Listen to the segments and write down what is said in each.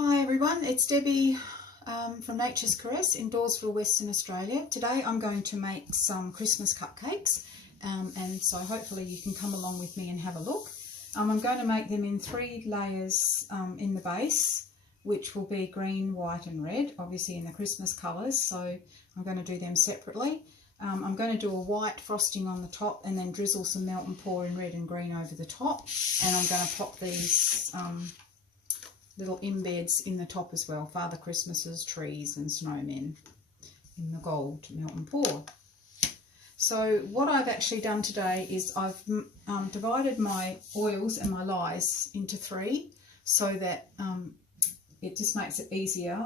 Hi everyone, it's Debbie from Nature's Caress in Dawesville, Western Australia. Today I'm going to make some Christmas cupcakes and so hopefully you can come along with me and have a look. I'm going to make them in 3 layers in the base, which will be green, white and red, obviously in the Christmas colours, so I'm going to do them separately. I'm going to do a white frosting on the top and then drizzle some melt and pour in red and green over the top, and I'm going to pop these little embeds in the top as well, Father Christmases, trees and snowmen in the gold melt and pour. So what I've actually done today is I've divided my oils and my lyes into 3 so that it just makes it easier,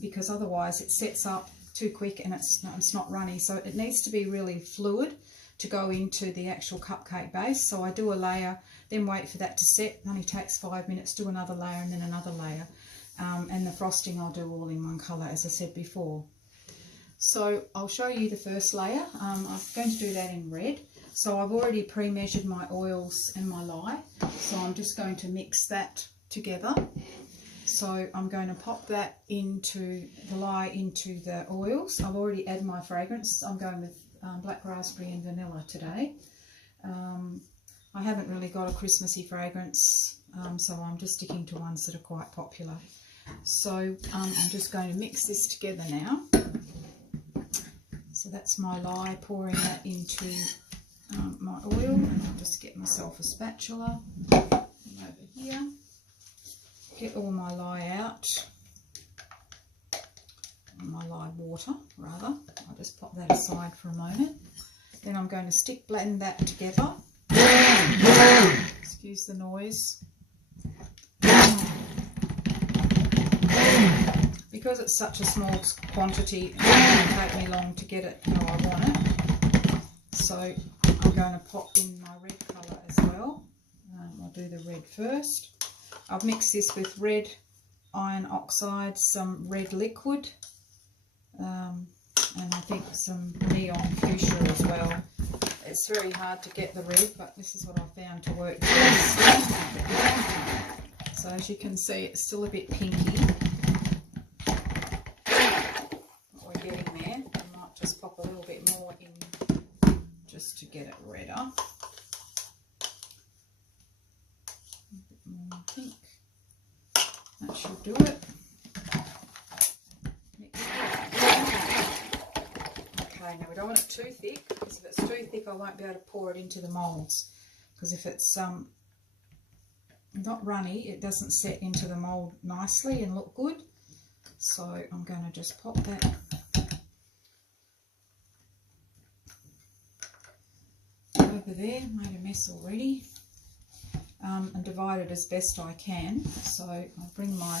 because otherwise it sets up too quick and it's not runny. So it needs to be really fluid to go into the actual cupcake base. So I do a layer, then wait for that to set. It only takes 5 minutes, do another layer and then another layer. And the frosting I'll do all in one colour, as I said before. So I'll show you the first layer. I'm going to do that in red. So I've already pre-measured my oils and my lye. So I'm just going to mix that together. So I'm going to pop that into the lye into the oils. I've already added my fragrance. I'm going with black raspberry and vanilla today. I haven't really got a Christmassy fragrance, so I'm just sticking to ones that are quite popular. So I'm just going to mix this together now. So that's my lye, pouring that into my oil, and I'll just get myself a spatula over here. Get all my lye out, my lye water rather. I'll just pop that aside for a moment. Then I'm going to blend that together. Excuse the noise. Because it's such a small quantity, it's not going to take me long to get it how I want it. So I'm going to pop in my red colour as well. I'll do the red first. I've mixed this with red iron oxide, some red liquid, and I think some neon fuchsia as well. It's very hard to get the red, but this is what I found to work best. So as you can see, it's still a bit pinky. What we're getting there. I might just pop a little bit more in just to get it redder. I think that should do it. Okay, now we don't want it too thick, because if it's too thick I won't be able to pour it into the moulds, because if it's not runny it doesn't set into the mould nicely and look good. So I'm going to just pop that over there, made a mess already. And divide it as best I can. So I'll bring my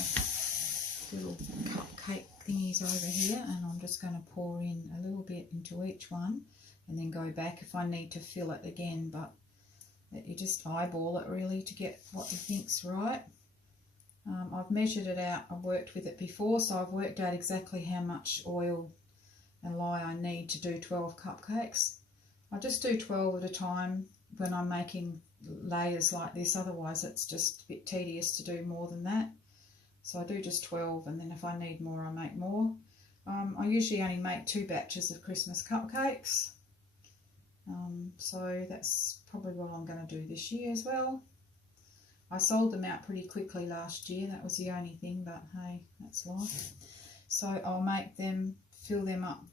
little cupcake thingies over here, and I'm just going to pour in a little bit into each one and then go back if I need to fill it again, but you just eyeball it really to get what you think's right. I've measured it out, I've worked with it before, so I've worked out exactly how much oil and lye I need to do 12 cupcakes. I just do 12 at a time when I'm making layers like this, otherwise it's just a bit tedious to do more than that. So I do just 12, and then if I need more I make more. I usually only make 2 batches of Christmas cupcakes, so that's probably what I'm going to do this year as well. I sold them out pretty quickly last year, that was the only thing, but hey, that's life. So I'll make them, fill them up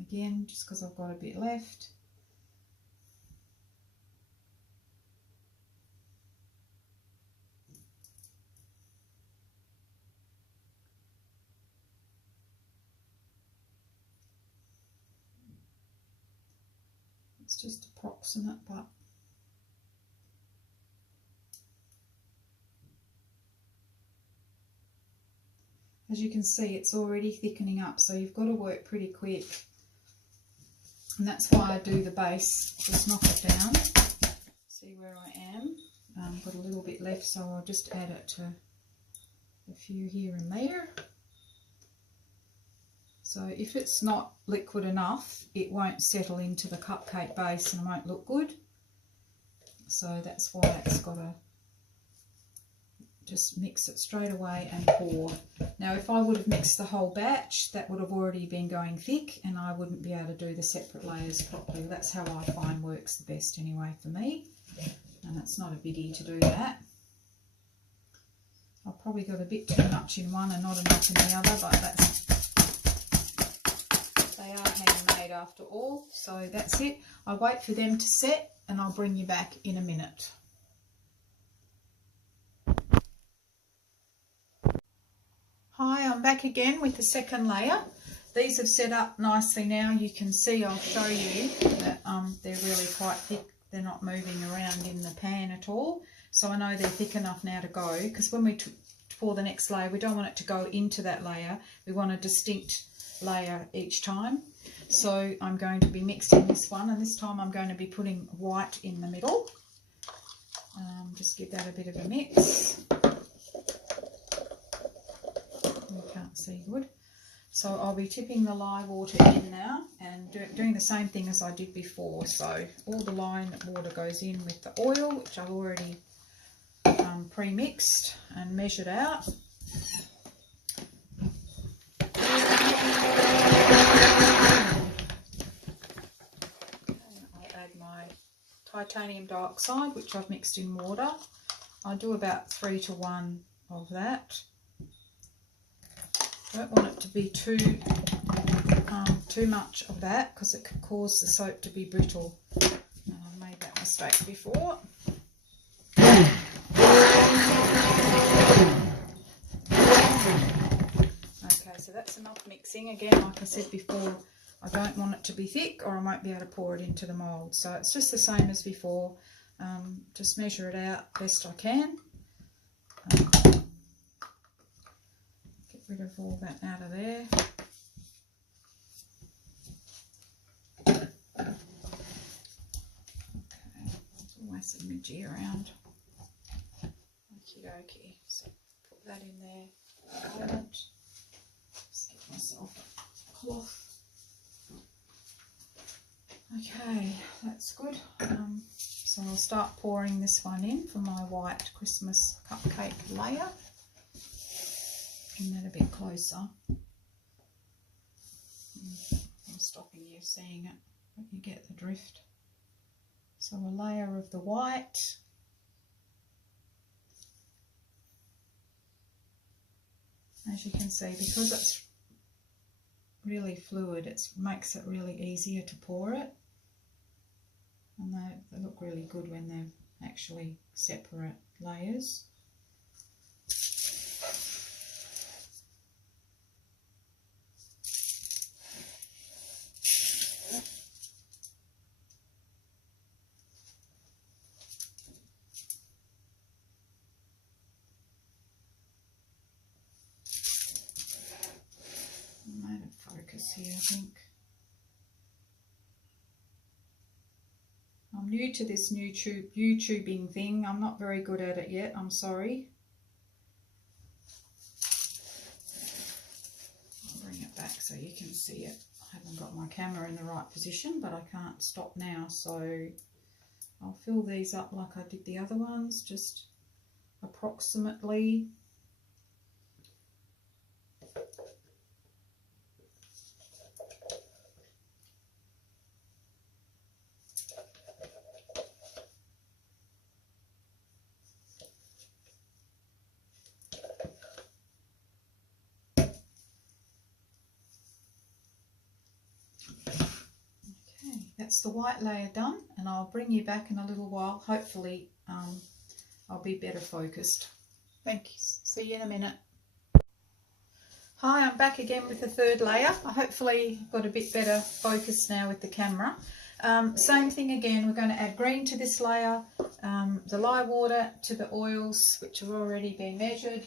again just because I've got a bit left. It's just approximate, but as you can see it's already thickening up, so you've got to work pretty quick, and that's why I do the base, just knock it down. See where I am? Got a little bit left, so I'll just add it to a few here and there. So if it's not liquid enough, it won't settle into the cupcake base and it won't look good. So that's why it's got to just mix it straight away and pour. Now if I would have mixed the whole batch, that would have already been going thick and I wouldn't be able to do the separate layers properly. That's how I find works the best anyway for me, and it's not a biggie to do that. I've probably got a bit too much in one and not enough in the other, but they are handmade after all. So that's it. I wait for them to set and I'll bring you back in a minute. Hi, I'm back again with the second layer. These have set up nicely now. You can see, I'll show you that they're really quite thick. They're not moving around in the pan at all. So I know they're thick enough now to go, because when we pour the next layer, we don't want it to go into that layer. We want a distinct layer each time. So I'm going to be mixing this one, and this time I'm going to be putting white in the middle. Just give that a bit of a mix. See good. So I'll be tipping the lye water in now and doing the same thing as I did before. So all the lye water goes in with the oil, which I've already pre-mixed and measured out. I'll add my titanium dioxide, which I've mixed in water. I do about 3 to 1 of that. Don't want it to be too much of that, because it could cause the soap to be brittle. And I've made that mistake before. Okay, so that's enough mixing. Again, like I said before, I don't want it to be thick or I won't be able to pour it into the mould. So it's just the same as before. Just measure it out best I can. Rid of all that out of there. Okay, there's always some midgy around. Okie dokie, so put that in there. Just get myself a cloth. Okay, that's good. So I'll start pouring this one in for my white Christmas cupcake layer. Bring that a bit closer. I'm stopping you seeing it, but you get the drift. So a layer of the white. As you can see, because it's really fluid, it makes it really easier to pour it. And they look really good when they're actually separate layers. Here, I think. I'm new to this YouTubing thing. I'm not very good at it yet. I'm sorry. I'll bring it back so you can see it. I haven't got my camera in the right position, but I can't stop now. So I'll fill these up like I did the other ones, just approximately. That's the white layer done, and I'll bring you back in a little while. Hopefully I'll be better focused. Thank you. See you in a minute. Hi, I'm back again with the third layer. I hopefully got a bit better focus now with the camera. Same thing again, we're going to add green to this layer, the lye water to the oils, which have already been measured.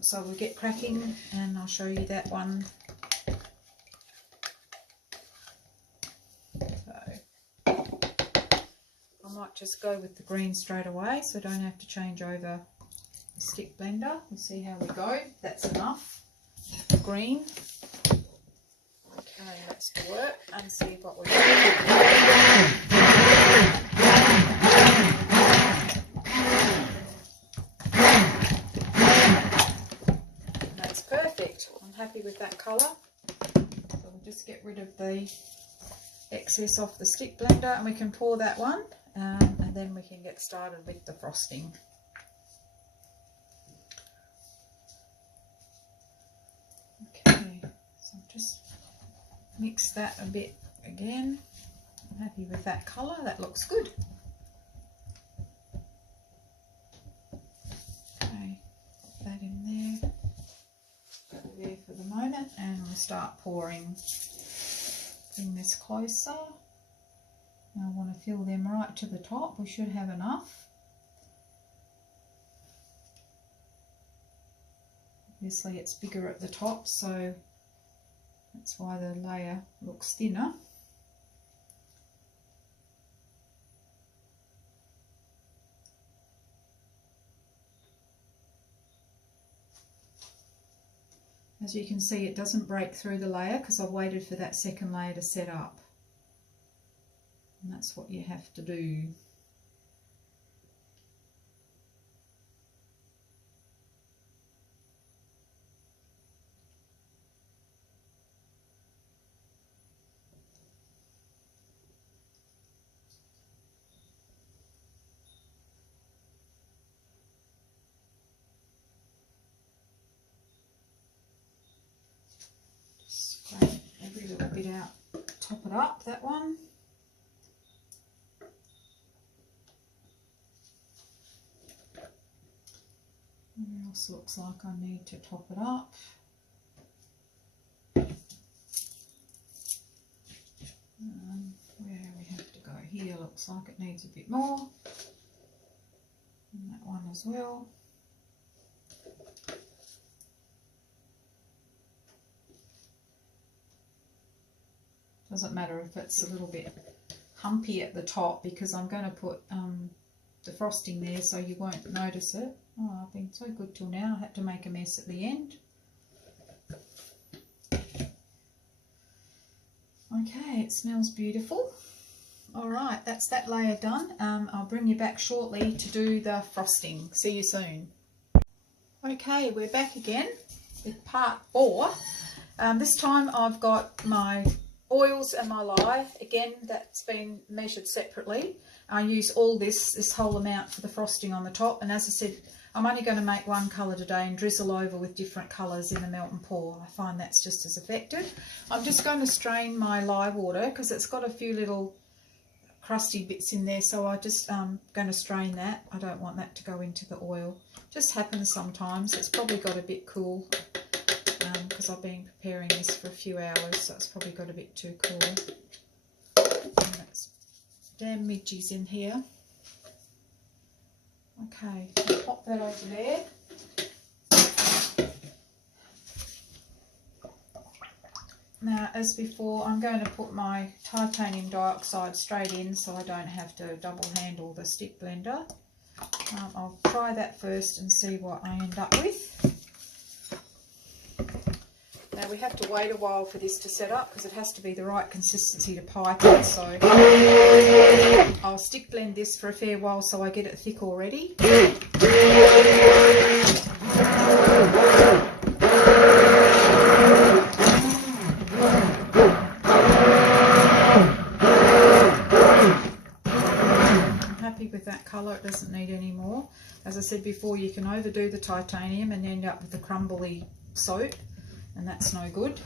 So we'll get cracking and I'll show you that one. I might just go with the green straight away so I don't have to change over the stick blender. We'll see how we go. That's enough. Green. Okay, let's work and see what we're doing. happy with that colour. So we'll just get rid of the excess off the stick blender and we can pour that one and then we can get started with the frosting. Okay, so just mix that a bit again. I'm happy with that colour, that looks good. Okay, put that in there, go there for the moment, and we'll start pouring. Bring this closer. I want to fill them right to the top, we should have enough. Obviously it's bigger at the top, so that's why the layer looks thinner. As you can see, it doesn't break through the layer because I've waited for that second layer to set up. And that's what you have to do. Scrape every little bit out, top it up, that one. Where else looks like I need to top it up? Where we have to go here looks like it needs a bit more. And that one as well. Doesn't matter if it's a little bit humpy at the top because I'm going to put the frosting there so you won't notice it. Oh, I've been so good till now. I had to make a mess at the end. Okay, it smells beautiful. Alright, that's that layer done. I'll bring you back shortly to do the frosting. See you soon. Okay, we're back again with part 4. This time I've got my oils and my lye. Again, that's been measured separately. I use all this whole amount for the frosting on the top, and as I said, I'm only going to make one colour today and drizzle over with different colours in the melt and pour. I find that's just as effective. I'm just going to strain my lye water because it's got a few little crusty bits in there, so I just going to strain that. I don't want that to go into the oil. Just happens sometimes. It's probably got a bit cool because I've been preparing this for a few hours, so it's probably got a bit too cool. And that's damn midges in here. Okay, I'll pop that over there. Now, as before, I'm going to put my titanium dioxide straight in so I don't have to double handle the stick blender. I'll try that first and see what I end up with. Now, we have to wait a while for this to set up because it has to be the right consistency to pipe it, so I'll stick blend this for a fair while so I get it thick already. I'm happy with that colour, it doesn't need any more. As I said before, you can overdo the titanium and end up with a crumbly soap, and that's no good.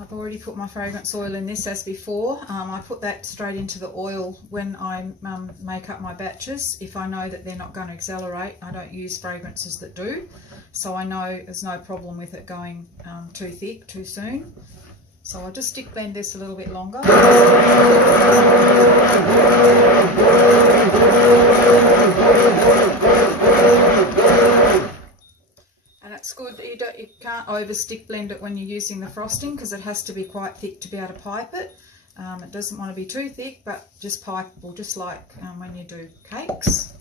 I've already put my fragrance oil in this as before. I put that straight into the oil when I make up my batches. If I know that they're not going to accelerate, I don't use fragrances that do. So I know there's no problem with it going too thick too soon. So I'll just stick blend this a little bit longer. And it's good, you can't over stick blend it when you're using the frosting because it has to be quite thick to be able to pipe it. It doesn't want to be too thick, but just pipeable, just like when you do cakes.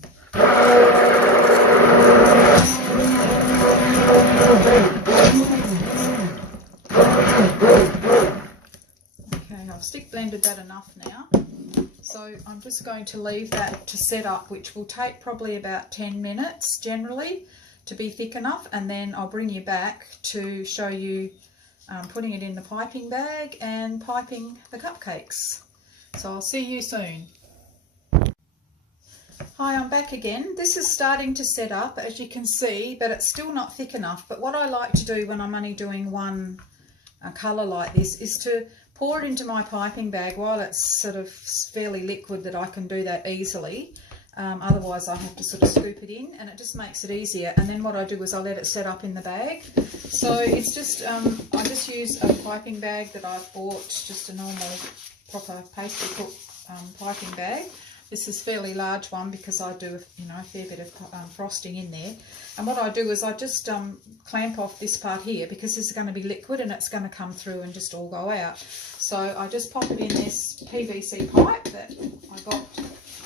Okay, I've stick blended that enough now. So I'm just going to leave that to set up, which will take probably about 10 minutes generally to be thick enough, and then I'll bring you back to show you putting it in the piping bag and piping the cupcakes. So I'll see you soon. Hi, I'm back again. This is starting to set up, as you can see, but it's still not thick enough. But what I like to do when I'm only doing one colour like this is to pour it into my piping bag while it's sort of fairly liquid, that I can do that easily. Otherwise I have to sort of scoop it in, and it just makes it easier. And then what I do is I let it set up in the bag. So it's just, I just use a piping bag that I've bought, just a normal proper pastry cook piping bag. This is a fairly large one because I do, you know, a fair bit of frosting in there. And what I do is I just clamp off this part here, because this is going to be liquid and it's going to come through and just all go out. So I just pop it in this PVC pipe that I got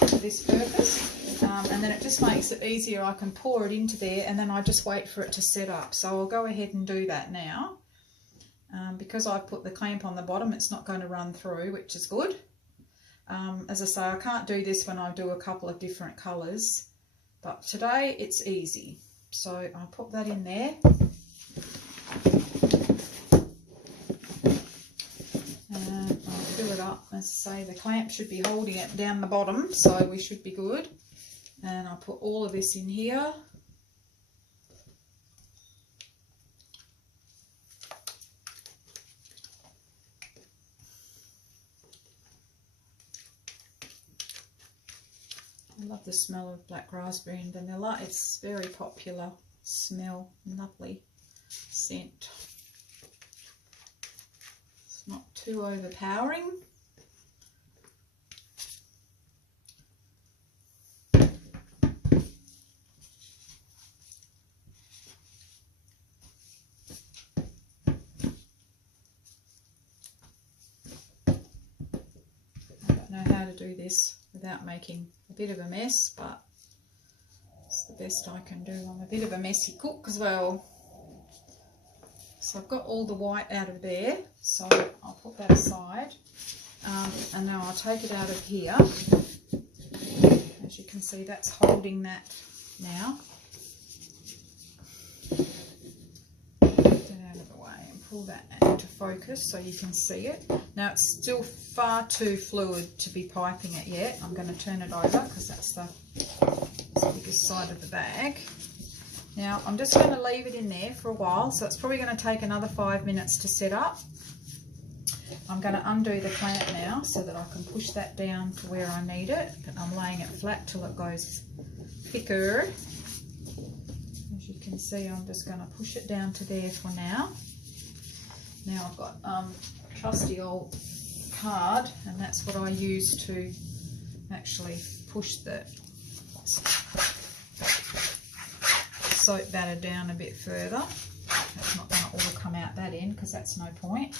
for this purpose, and then it just makes it easier. I can pour it into there and then I just wait for it to set up. So I'll go ahead and do that now. Because I put the clamp on the bottom, it's not going to run through, which is good. As I say, I can't do this when I do a couple of different colours, but today it's easy. So I'll put that in there. And I'll fill it up. As I say, the clamp should be holding it down the bottom, so we should be good. And I'll put all of this in here. I love the smell of black raspberry and vanilla. It's very popular smell, lovely scent. It's not too overpowering. I don't know how to do this without making a bit of a mess, but it's the best I can do. I'm a bit of a messy cook as well. So I've got all the white out of there, so I'll put that aside. And now I'll take it out of here. As you can see, that's holding that now. Get it out of the way and pull that into focus so you can see it. Now it's still far too fluid to be piping it yet. I'm going to turn it over because that's the biggest side of the bag. Now I'm just going to leave it in there for a while, so it's probably going to take another 5 minutes to set up. I'm going to undo the clamp now so that I can push that down to where I need it, but I'm laying it flat till it goes thicker. As you can see, I'm just going to push it down to there for now. Now I've got trusty old card, and that's what I use to actually push the soap batter down a bit further. That's not going to all come out that end because that's no point.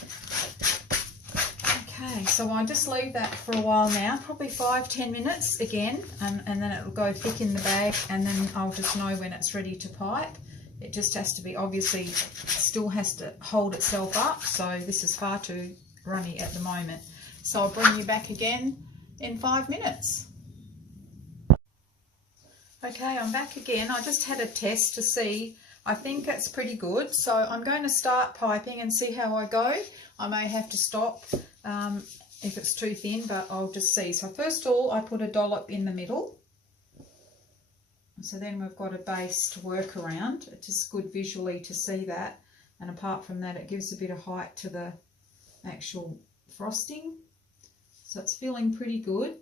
Okay, so I just leave that for a while now, probably 5-10 minutes again, and then it will go thick in the bag, and then I'll just know when it's ready to pipe. It just has to be, obviously, still has to hold itself up, so this is far too runny at the moment. So I'll bring you back again in 5 minutes. Okay, I'm back again. I just had a test to see. I think it's pretty good, so I'm going to start piping and see how I go. I may have to stop if it's too thin, but I'll just see. So first of all, I put a dollop in the middle. So then we've got a base to work around. It's just good visually to see that. And apart from that, it gives a bit of height to the actual frosting. So it's feeling pretty good.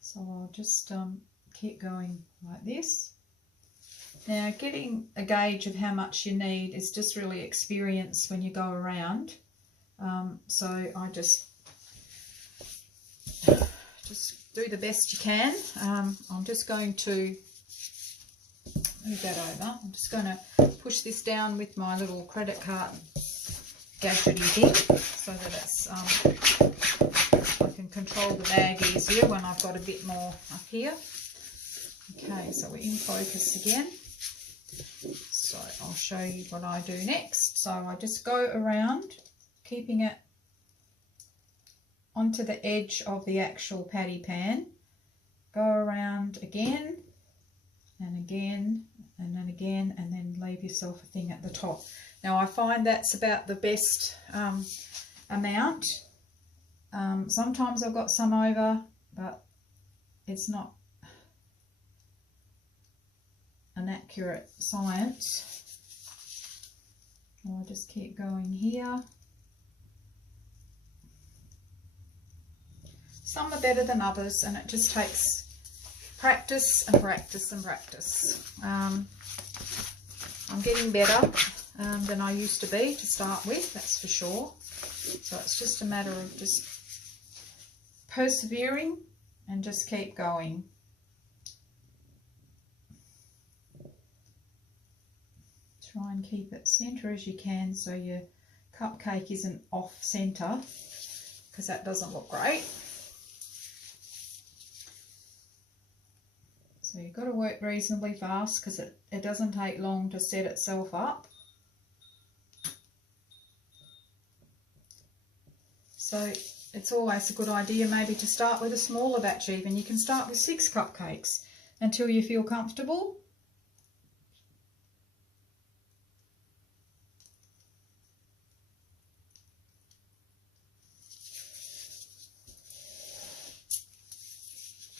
So I'll just keep going like this. Now, getting a gauge of how much you need is just really experience when you go around. So I just do the best you can. I'm just going to move that over. I'm just going to push this down with my little credit card gadgety thing so that it's I can control the bag easier when I've got a bit more up here. Okay, so we're in focus again. So I'll show you what I do next. So I just go around, keeping it onto the edge of the actual patty pan, go around again and again and then again, and then leave yourself a thing at the top. Now I find that's about the best amount. Sometimes I've got some over, but it's not an accurate science. I'll just keep going here. Some are better than others, and it just takes practice and practice and practice. I'm getting better than I used to be to start with, that's for sure. So it's just a matter of just persevering and just keep going. Try and keep it centre as you can so your cupcake isn't off centre, because that doesn't look great. So you've got to work reasonably fast, because it doesn't take long to set itself up. So it's always a good idea maybe to start with a smaller batch even. You can start with 6 cupcakes until you feel comfortable.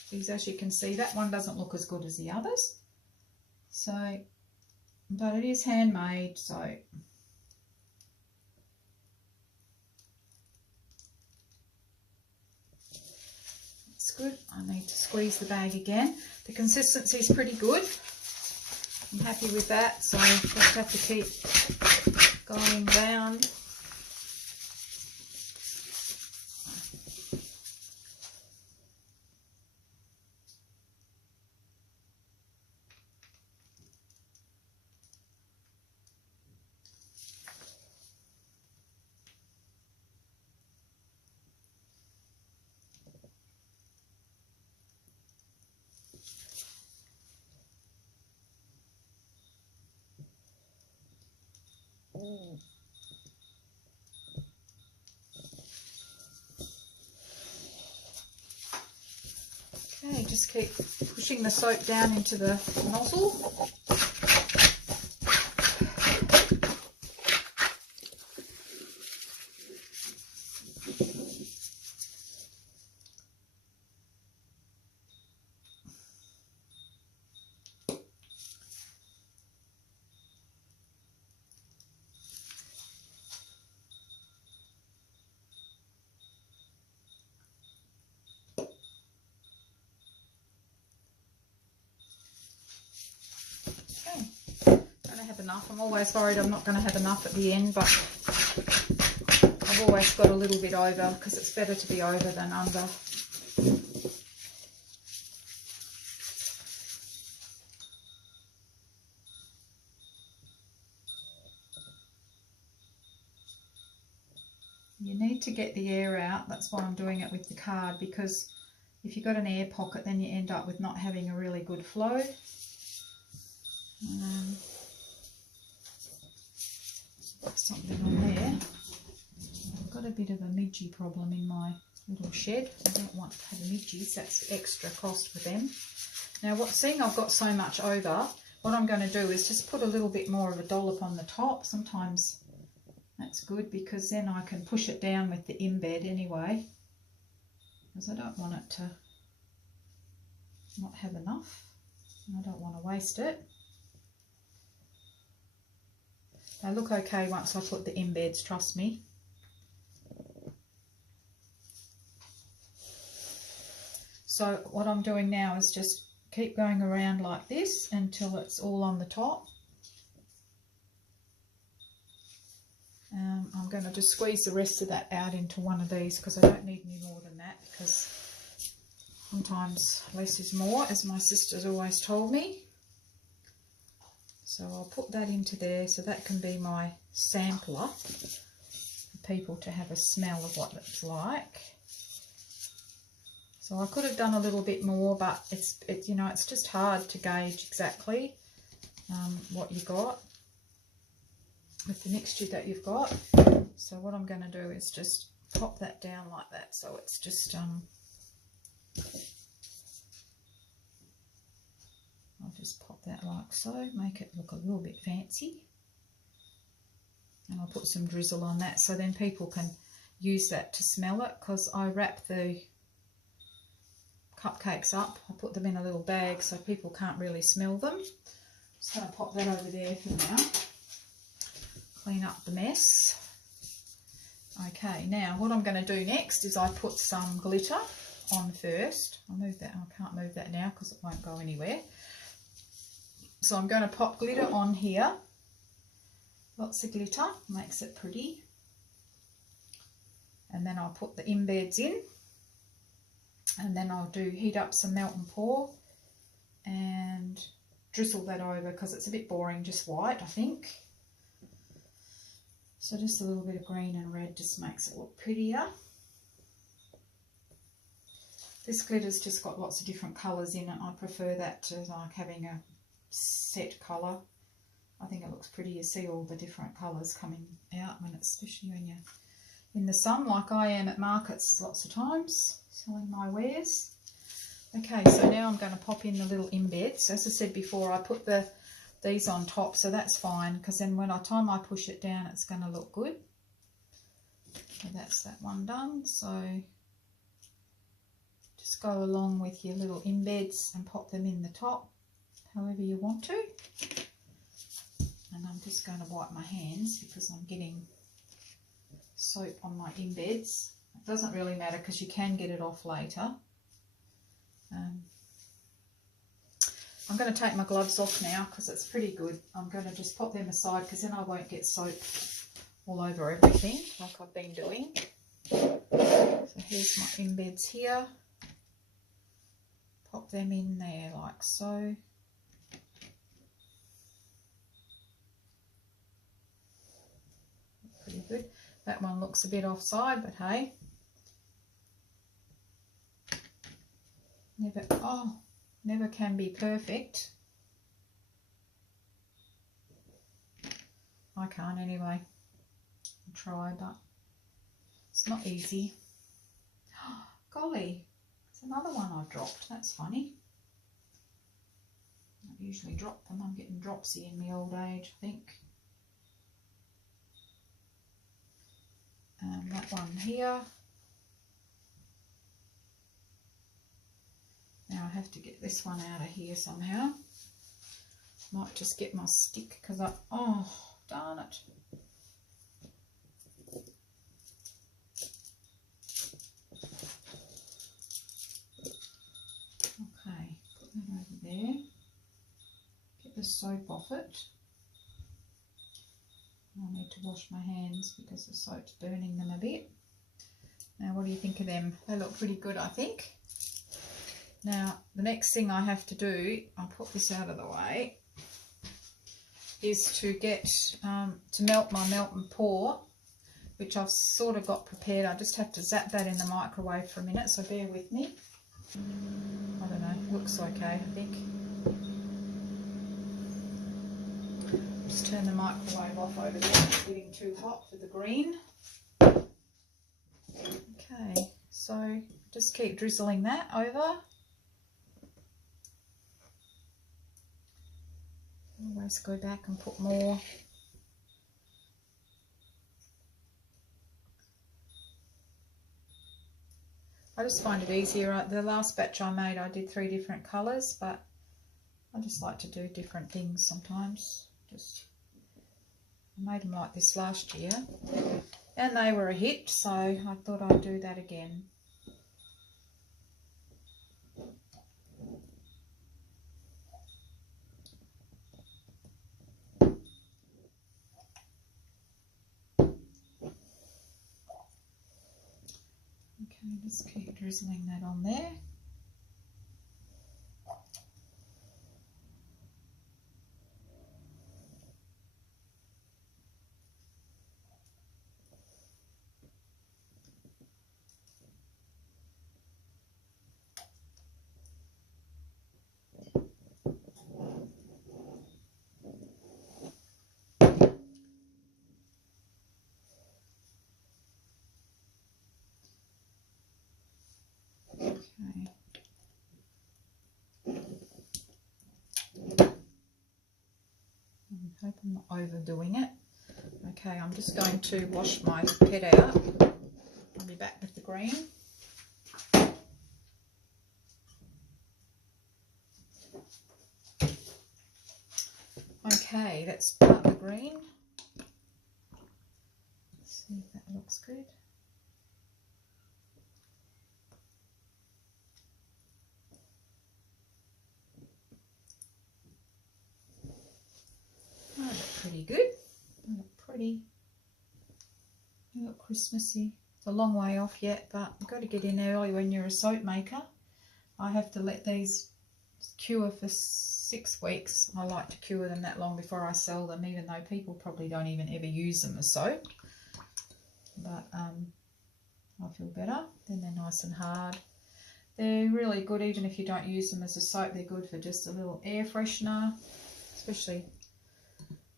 Because as you can see, that one doesn't look as good as the others. So, but it is handmade, so it's good. I need to squeeze the bag again. The consistency is pretty good. I'm happy with that, so I just have to keep going down. Okay, just keep pushing the soap down into the nozzle. Enough. I'm always worried I'm not going to have enough at the end, but I've always got a little bit over, because it's better to be over than under. You need to get the air out. That's why I'm doing it with the card, because if you've got an air pocket, then you end up with not having a really good flow. Something on there. I've got a bit of a midgie problem in my little shed. I don't want to have midgies, that's extra cost for them. Now seeing I've got so much over, what I'm going to do is just put a little bit more of a dollop on the top. Sometimes that's good, because then I can push it down with the embed anyway, because I don't want it to not have enough. I don't want to waste it. They look okay once I put the embeds, trust me. So what I'm doing now is just keep going around like this until it's all on the top. I'm going to just squeeze the rest of that out into one of these, because I don't need any more than that, because sometimes less is more, as my sister's always told me. So I'll put that into there, so that can be my sampler for people to have a smell of what it's like. So I could have done a little bit more, but it's you know, it's just hard to gauge exactly what you got with the mixture that you've got. So what I'm going to do is just pop that down like that, so it's just I'll just pop that like so, make it look a little bit fancy, and I'll put some drizzle on that so then people can use that to smell it, because I wrap the cupcakes up, I put them in a little bag so people can't really smell them. Just going to pop that over there for now, clean up the mess. Okay, now what I'm going to do next is I put some glitter on first. I'll move that, I can't move that now because it won't go anywhere. So I'm going to pop glitter on here, lots of glitter, makes it pretty. And then I'll put the embeds in, and then I'll heat up some melt and pour and drizzle that over because it's a bit boring just white, I think. So just a little bit of green and red just makes it look prettier. This glitter's just got lots of different colours in it. I prefer that to like having a set colour. I think it looks pretty. You see all the different colours coming out when it's, especially when you're in the sun like I am at markets lots of times selling my wares. Okay, so now I'm going to pop in the little embeds. As I said before, I put these on top, so that's fine, because then when time I push it down, it's going to look good. So that's that one done. So just go along with your little embeds and pop them in the top, however you want to. And I'm just going to wipe my hands because I'm getting soap on my embeds. It doesn't really matter because you can get it off later. I'm going to take my gloves off now because it's pretty good. I'm going to just pop them aside because then I won't get soap all over everything like I've been doing. So here's my embeds here. Pop them in there like so. Pretty good. That one looks a bit offside, but hey. Never can be perfect. I can't anyway. I'll try, but it's not easy. Golly, it's another one I dropped. That's funny. I don't usually drop them. I'm getting dropsy in my old age, I think. And that one here. Now I have to get this one out of here somehow. Might just get my stick because oh, darn it. Okay, put that over there. Get the soap off it. I need to wash my hands because the soap's burning them a bit. Now what do you think of them? They look pretty good, I think. Now the next thing I have to do, I'll put this out of the way, is to get to melt my melt and pour, which I've sort of got prepared. I just have to zap that in the microwave for a minute, so bear with me. I don't know, looks okay, I think. Just turn the microwave off over there, it's getting too hot for the green. Okay, so just keep drizzling that over. Always go back and put more. I just find it easier. The last batch I made, I did 3 different colours, but I just like to do different things sometimes. I made them like this last year and they were a hit, so I thought I'd do that again. Okay, just keep drizzling that on there. Okay, I'm just going to wash my pet out. I'll be back with the green. Okay, let's start the green. Let's see if that looks good. Oh, they look pretty good. They look pretty. They look Christmassy. It's a long way off yet, but you've got to get in early when you're a soap maker. I have to let these cure for 6 weeks. I like to cure them that long before I sell them, even though people probably don't even ever use them as soap. But I feel better. Then they're nice and hard. They're really good even if you don't use them as a soap. They're good for just a little air freshener, especially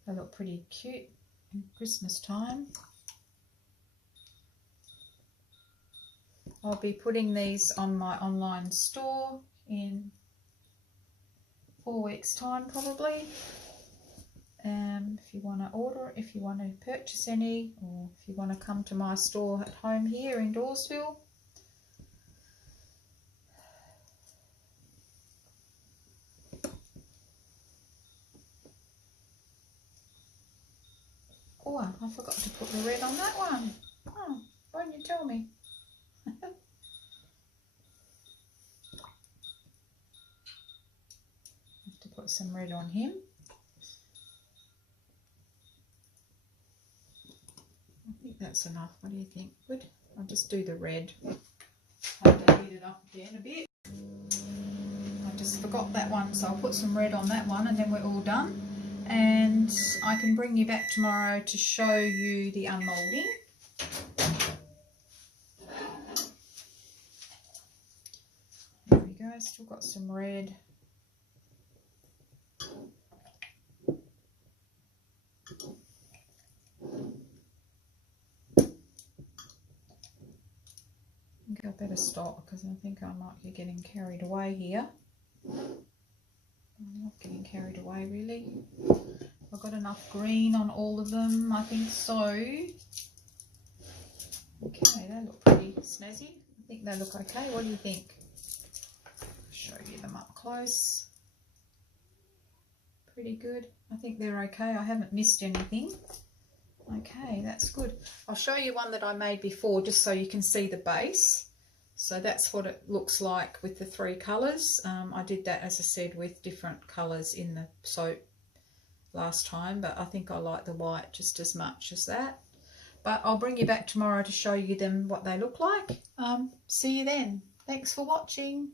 they look pretty cute in Christmas time. I'll be putting these on my online store in 4 weeks time probably. If you want to order, if you want to purchase any, or if you want to come to my store at home here in Dawesville. Oh, I forgot to put the red on that one. Oh, why didn't you tell me? Have to put some red on him. I think that's enough. What do you think? Good. I'll just do the red. I'll have to heat it up again a bit. I just forgot that one, so I'll put some red on that one and then we're all done. And I can bring you back tomorrow to show you the unmoulding. There we go, still got some red. I think I better stop because I think I might be getting carried away here. I'm not getting carried away really. I've got enough green on all of them, I think so. Okay, they look pretty snazzy. I think they look okay. What do you think? I'll show you them up close. Pretty good. I think they're okay. I haven't missed anything. Okay, that's good. I'll show you one that I made before just so you can see the base. So that's what it looks like with the 3 colours. I did that, as I said, with different colours in the soap last time, but I think I like the white just as much as that. But I'll bring you back tomorrow to show you them what they look like. See you then. Thanks for watching.